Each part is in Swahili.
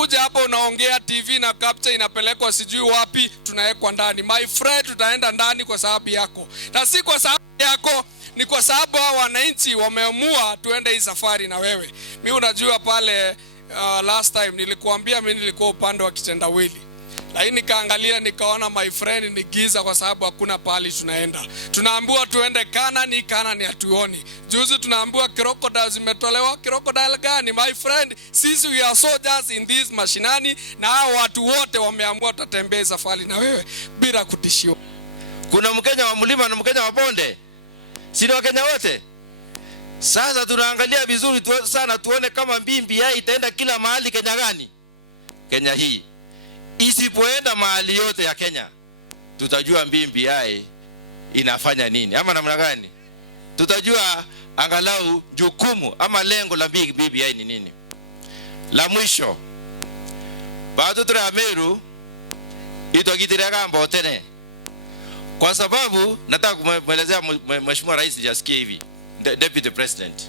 unakuja hapa unaongea TV na capture inapelekwa sijui wapi, tunawekwa ndani. My friend, tutaenda ndani kwa sababu yako. Na si kwa sababu yako, ni kwa sababu wananchi wameamua tuende hii safari na wewe. Mimi unajua pale last time nilikuambia mimi nilikuwa upande wa kitendawili. Lakini nikaangalia nikaona my friend ni giza kwa sababu hakuna pali tunaenda. Tunaambiwa tuende Kanani hatuoni. Juzi tunaambiwa crocodiles zimetolewa. Crocodile gani my friend? Sisi we are soldiers in this mashinani, na hao watu wote wameamua tutatembea safari na wewe bila kutishiwa. Kuna Mkenya wa mlima na Mkenya wa bonde. Sisi Wakenya wote. Sasa tunaangalia vizuri sana tuone kama BBI itaenda kila mahali Kenya gani? Kenya hii. Isipoenda mahali yote ya Kenya, tutajua BBI inafanya nini ama namna gani. Tutajua angalau jukumu ama lengo la BBI ni nini. La mwisho, bado tuna Meru itogitirega mbotene. Kwa sababu nataka kumwelezea Mheshimiwa Rais jasikie hivi. Deputy President.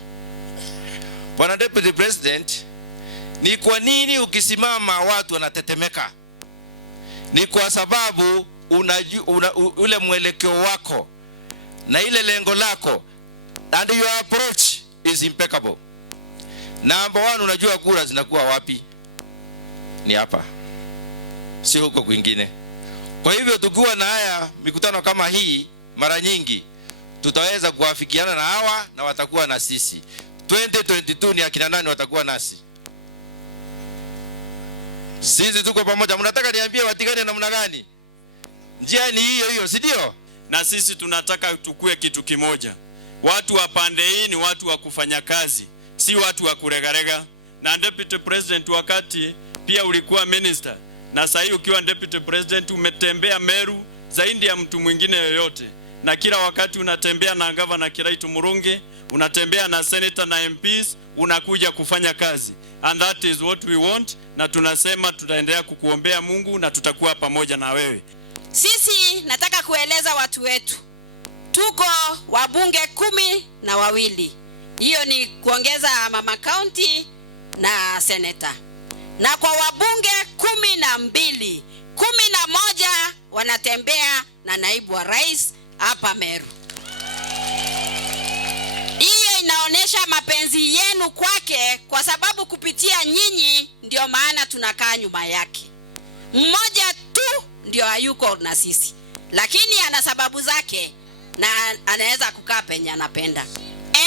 Bwana Deputy President, ni kwa nini ukisimama watu wanatetemeka? Ni kwa sababu ule mwelekeo wako na ile lengo lako, and your approach is impeccable. Number one, unajua kura zinakuwa wapi? Ni hapa, sio huko kwingine. Kwa hivyo tukiwa na haya mikutano kama hii mara nyingi, tutaweza kuafikiana na hawa na watakuwa na sisi. 2022 ni akina nani watakuwa nasi? Sisi tuko pamoja. Mnataka niambie watigane namna gani? Njia ni hiyo, si ndio? Na sisi tunataka tukue kitu kimoja. Watu wa pande hii ni watu wa kufanya kazi, si watu wa kuregarega. Na Deputy President, wakati pia ulikuwa minister, na sasa ukiwa Deputy President umetembea Meru zaidi ya mtu mwingine yoyote. Na kila wakati unatembea na Governor Kiraitu Murungi, unatembea na senator na MPs, unakuja kufanya kazi. And that is what we want, na tunasema tutaendelea kukuombea Mungu na tutakuwa pamoja na wewe. Sisi nataka kueleza watu wetu, tuko wabunge 12. Hiyo ni kuongeza mama county na senator. Na kwa wabunge 12, 11 wanatembea na naibu wa rais hapa Meru. Hiyo inaonesha mapenzi yenu kwake, kwa sababu kupitia nyinyi ndio maana tunakaa nyuma yake. Mmoja tu ndio hayuko na sisi, lakini ana sababu zake na anaweza kukaa penye anapenda.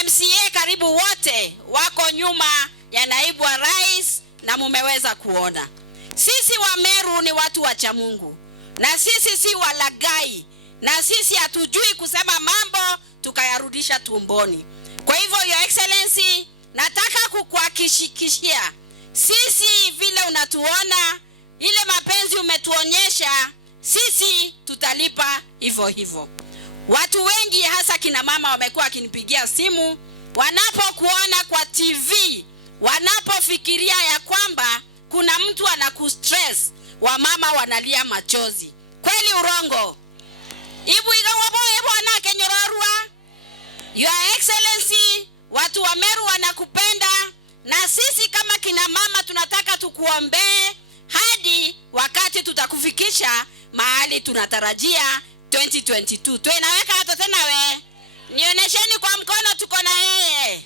MCA karibu wote wako nyuma ya naibu wa rais, na mumeweza kuona. Sisi wa Meru ni watu wa cha Mungu, na sisi si walagai, na sisi hatujui kusema mambo tukayarudisha tumboni. Kwa hivyo Your Excellency, nataka kukuhakikishia sisi vile unatuona, ile mapenzi umetuonyesha, sisi tutalipa hivyo hivyo. Watu wengi hasa kina mama wamekuwa wakinipigia simu wanapokuona kwa TV, wanapofikiria ya kwamba kuna mtu anakustress, wamama wanalia machozi. Kweli urongo? Ibu na kenyororua. Your Excellency, watu wa Meru wanakupenda, na sisi kama kina mama tunataka tukuombee hadi wakati tutakufikisha mahali tunatarajia 2022. Tuenaweka hata tena we. Nionyesheni kwa mkono tuko na yeye.